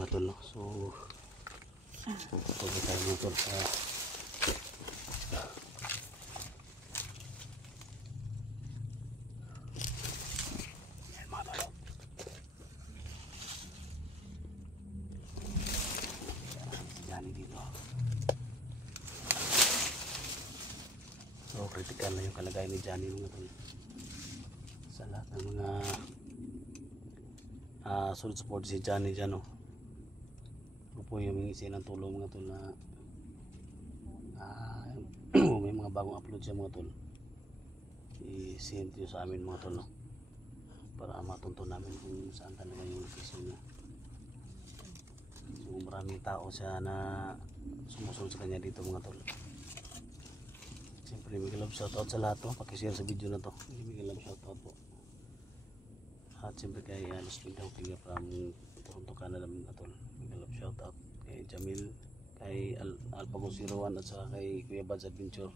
mga tol. So pagod tayo mga tol sa yan mga tol. Johnny dito. So critical na yung kalagayan ni Johnny mga tol sa lahat ng mga solid support si Johnny dyan, no? Ito po yung mingi ng tulong mga tol na may mga bagong upload siya mga tol, i-send nyo sa amin mga tol, no? Para matunto namin kung saan talaga yung location niya. So maraming tao siya na sumusunod sa kanya dito mga tol. Siyempre may love shoutout sa lahat, no? Pakishare sa video na to. May love shoutout po. At siyempre kay Alos Pindaw Pinga from Toronto, Canada mga tol. May love shoutout kay Jamil, kay Alpago 01 at saka kay Kuya Bad's Adventure.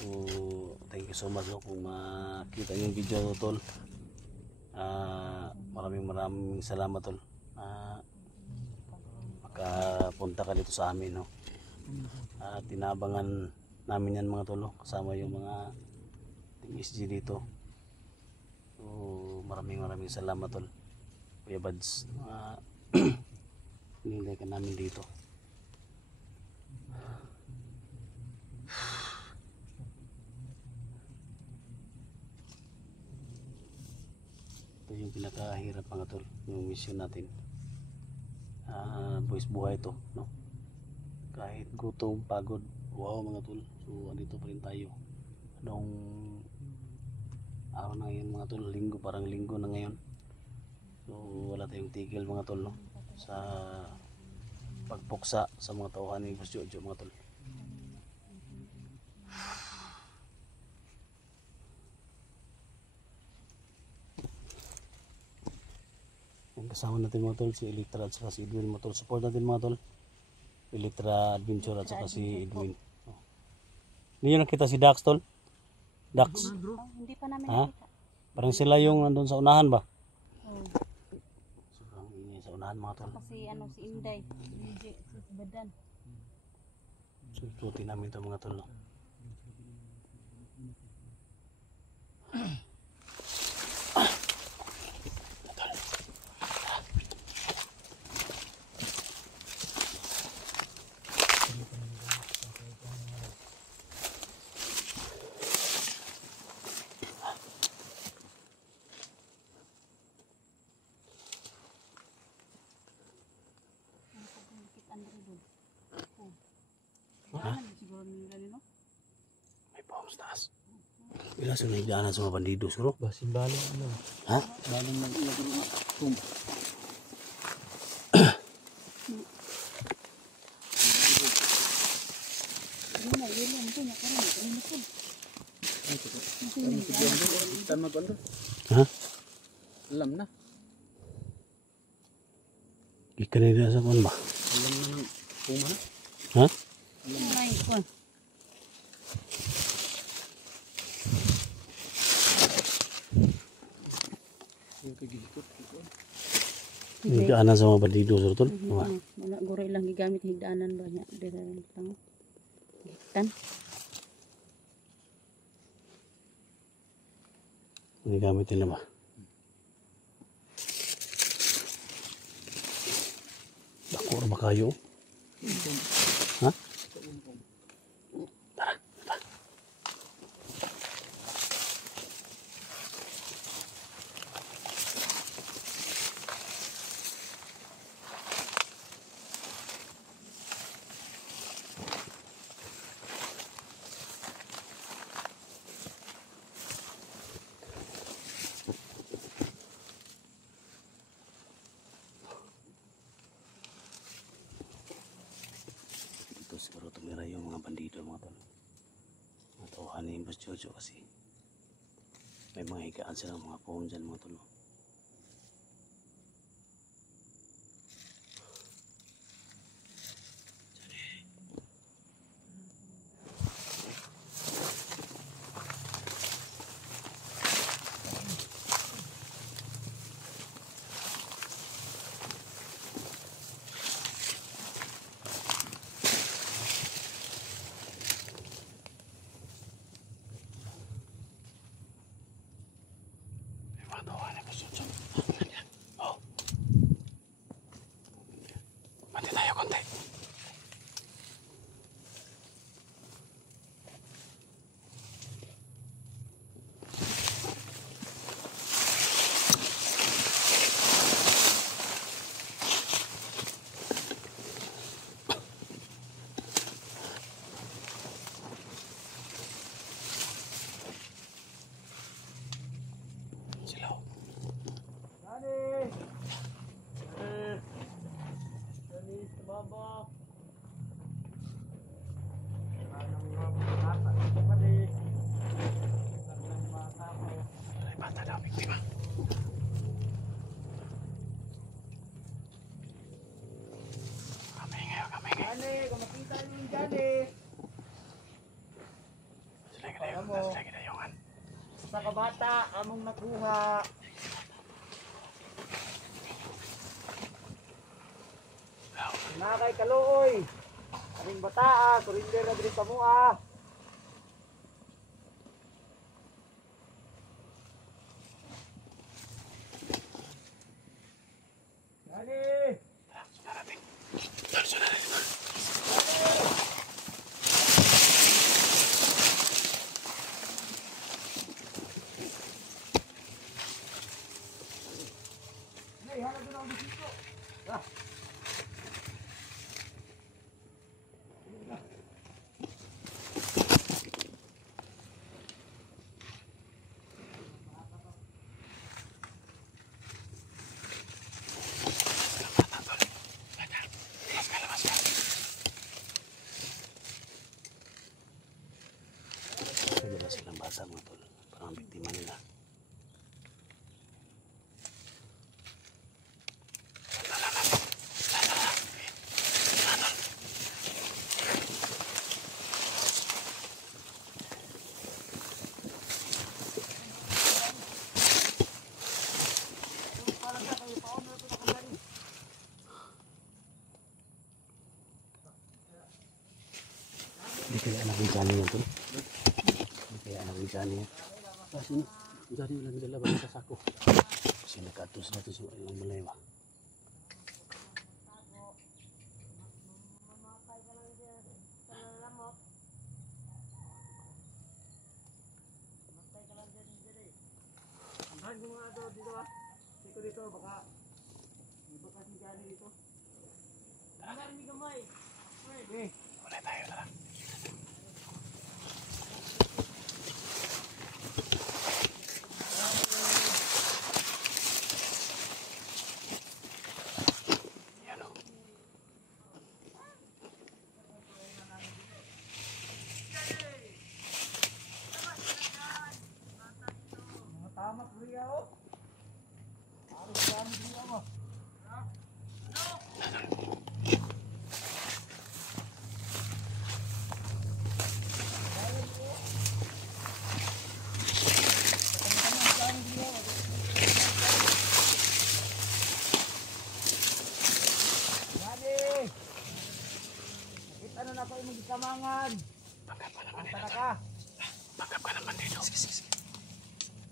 So thank you so much, no, kung makita yung video tol. Maraming salamat tol. Makapunta ka dito sa amin, no. At tinabangan namin yan mga tol, no, kasama yung mga Team SG dito. So maraming salamat tol, Kuya Bads, hinihintay ka namin dito. Ito yung pinakahirap mga tol, yung mission natin. Buwis buhay to, no? Kahit gutom, pagod, wow mga tol. So andito pa rin tayo. Anong araw na ngayon mga tol? Linggo, parang linggo na ngayon. So wala tayong tigil mga tol, no? Sa pagpuksa sa mga tauhan ni Boss Jojo mga tol. Yung kasama natin mga tol, si Electra at saka si Edwin mga tol. Support natin mga tol, Electra Adventure at saka si Edwin. Hindi nyo nakita si Dax tol? Dax? Hindi pa namin nakita. Parang sila yung nandun sa unahan ba? Sobrang ingay sa unahan mga tol. Kasi si Inday, si Badan. Susutin namin ito mga tol. May bombs taas. Bila sa nahigaan sa mga bandido, suro? Basin baling ano? Ha? Baling Ha? Alam na. Ikan nila sa kuwan ba? Alam na ng puma na. Ha? Ay, kuwan. Yung kagigikot. Higdaanan sa mga bandido sir tol. Wala guro ilang gigamit higdaanan ba niya. Dira lang. Higtan. Hindi gamit nila ba? Dako na ba kayo? Ha? Tara. Ito siguro tumira yung mga bandido mga tol. Matawahan yung Boss Jojo kasi may mga higaan silang mga pohon dyan mga tol. Matawahan yung Boss Jojo. Oh. Mati tayo konti. Sila. Ay, bata daw, biktima. Kami ngayon, kami ngayon. Jani, kung makita nyo yung Jani, Sila kinayungan. sa kabata, among nakuha. Nakay kaluoy. Aring bataa, surrender na diri sa mua. Jani! Sunarating. Sunarating. Nay, hanap doon ang bisito. Dala silang bata mga tol. Parang biktima nila. Hindi kaya anak ng Johnny yan tol. Hindi kaya anak ng Johnny yan. Kasi Johnny lang dala ba sa sako. Kasi nakatos na ito sa ilang malay ba. Ang mga ito dito ah. Dito, baka si Jani dito. Tara, hindi gamay. Okay. Wala tayo tara. Yan o. kamangan. Panggap ka naman Asa dito. na ka? Panggap ka naman dito. Sige.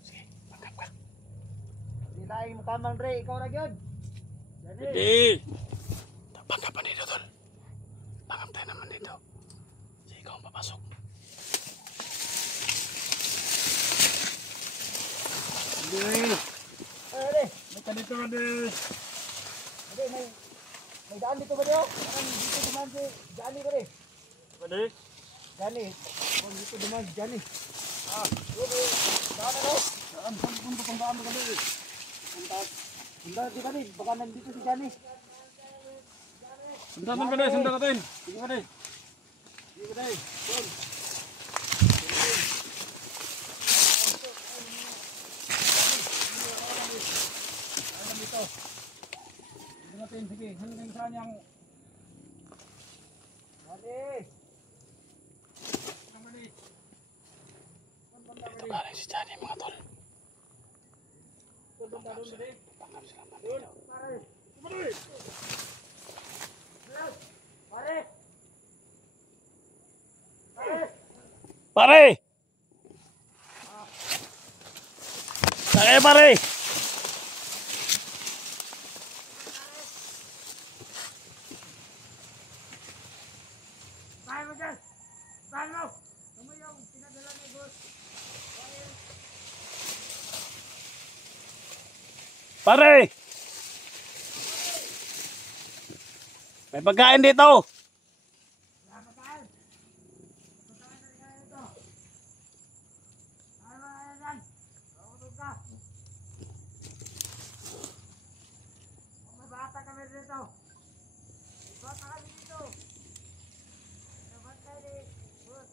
Sige, panggap ka. Di laing mo kamang Dre, ikaw ra gyud. Dali. Hindi. Panggap ka dito, tol. Panggap tayo naman dito. Sige, ikaw ang papasok. Hindi. Dali. May kanito ka din. Dali, may daan dito ba diyo? Parang dito duman si Johnny ba rin? Pwede? Johnny. Kung dito duman si Johnny. Dali. Daan na daw. Saan? Saan punta pang daan ka din? Hindi, di ba rin? Baka nandito si Johnny. Sandatan ka din. Sandatan ka din. Sige ka din. Sige ba rin? Doon. Sige natin. Sige. Hanggang saan yung... Johnny. Dito galing si Johnny, mga tol. Panggap sila naman dito. Pare. Pare! Sakay, pare! Tayo mo dyan! Tayo mo! Ano yung pinadala ni boss? Pare! May pagkain dito! Salamat tayo! Pagkain na rin kayo ito! Tayo mo na yan! Nakutog ka! May bata kami dito! May bata kami dito! Dapat tayo ni boss!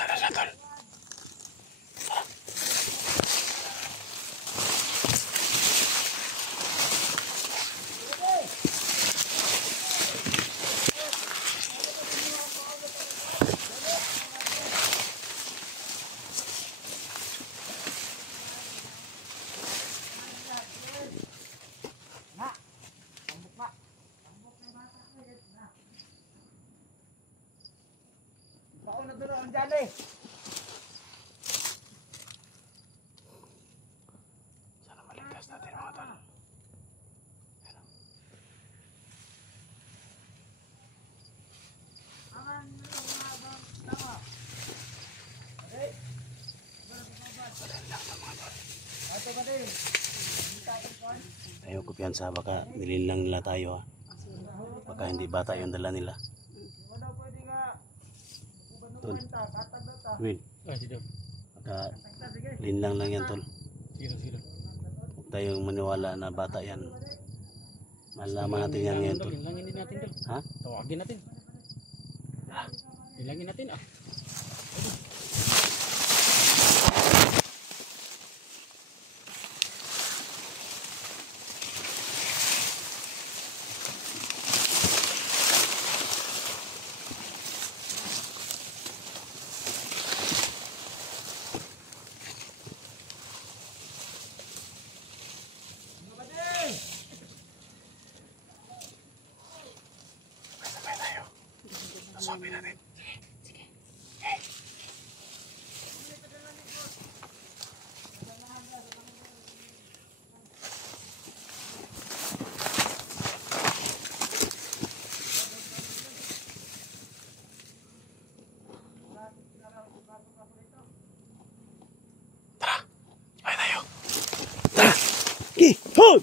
Tara na, tol. Bako na doon ang Johnny! Sana maligtas natin, mga tol. Aman mo yung mga bang tama! Okay? Ato ba din? Ayaw ko piyansa, baka nilin lang nila tayo, ha. Baka hindi bata yung dala nila. Hindi mo daw pwede nga Tol, kwenta, katagod ta. Win, Ah, sige. baka Sige. linlang lang yan, tol. Sige. Huwag tayong maniwala na bata yan. Malaman natin yan ngayon, tol. Hilangin din natin, tol. Ha? Tawagin natin. Hilangin natin, ah. Sabay tayo. Kasobin natin. Tara, sabay tayo. Tara! Hoy!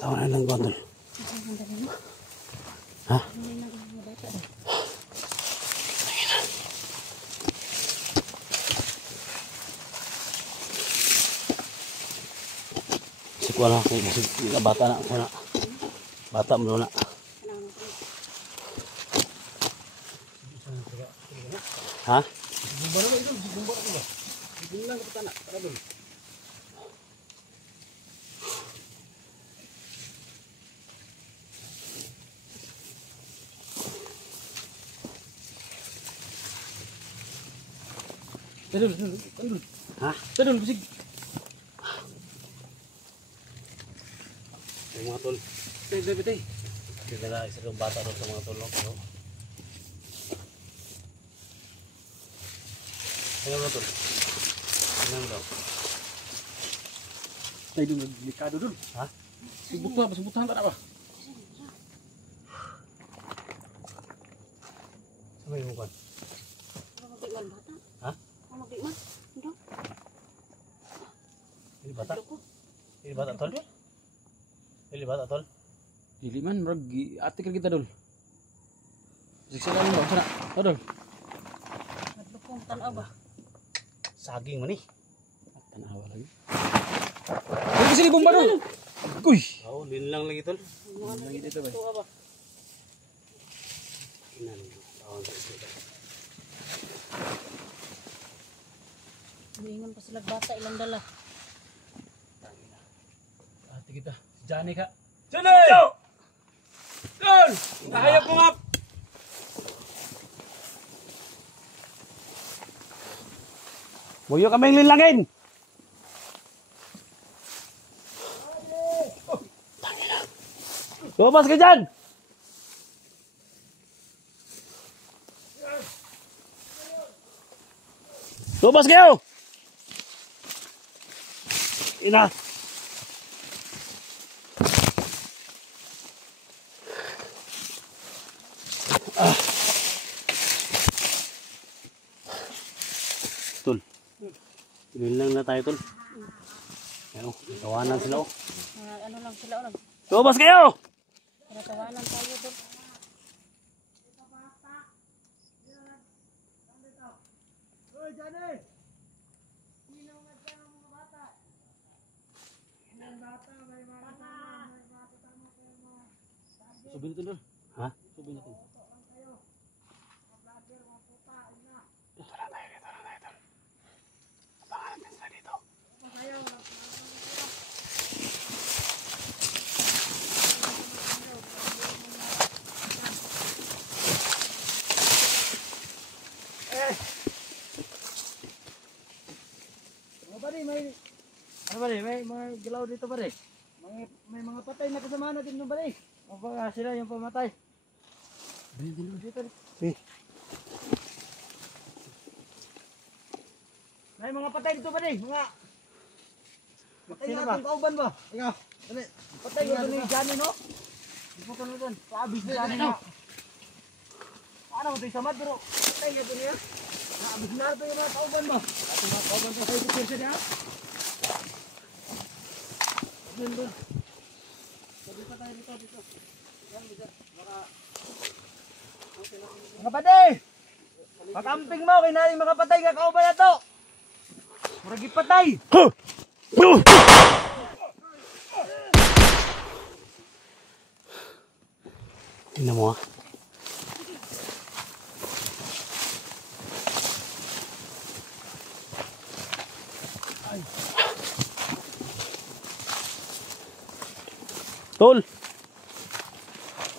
Tawanan ng gondol. Ha? Si kuha lang ako kasi bata na ako na. Bata mo na. Ha? Gumba na ba ito? Gumba na ba? Gumba lang kapata na. Tara doon. Tadul. Ha? Tadul bisig. Yung mga tol. Tay. Hindi na isa ng bata doon sa mga tol. No? Pero... Tingnan mo tol. Tingnan mo daw. Tay dul delikado dul. Ha? Sebutan tak apa. Sama yung mukan. Magdiman bata. Ha? Magdiman. Ito. Ini bata? Ini bata tol? Ini bata tol? Dili man murag artikel kita dul. Siksa kami ba sana. Tadul. Nagdukong tanaw ba? Saging man eh. Tanawa lagi. Ay sini bomba dul. Uy. Oh, linlang lagi tol. Lagi dito ba? Tuwa ba? Inan. Oh, Humingan pa sila bata ilang dala. Ate kita. Jani kak. Jani! Dul! Tahayap mo nga! Buyo kaming linlangin. Lumabas ka dyan! Lumabas kayo! Ina! Tol. Lang na tayo, tol. Ano, tawanan sila, oh. Ano lang sila o Lumabas kayo! nagtawanan tayo doon. Hoy, Johnny! Sino nga dyan ang mga bata? Yung bata, may mga kasama, may mga kasama kayo mga Subi nito dul. Ha? Subi nito. Mga pare, may mga galaw dito pare. May mga patay na kasama natin doon pare. O baka sila yung pamatay. Dito. May mga patay dito pare. Mga patay na ating kauban ba? Ikaw. Dali. Patay ito ni Johnny no? Di mo doon. Paabis ni Johnny na. Ano mo ito samad pero patay ito niya. Naabis na ito yung mga kauban ba? Ating mga kauban sa sa'yo dito siya niya. Doon. Sabi pa tayo dito. Yan, mga patay! Pag-amping mo, kinaling mga patay ka kauban na to! Muragi patay! Tingnan mo, ah. Tol!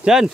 Diyan!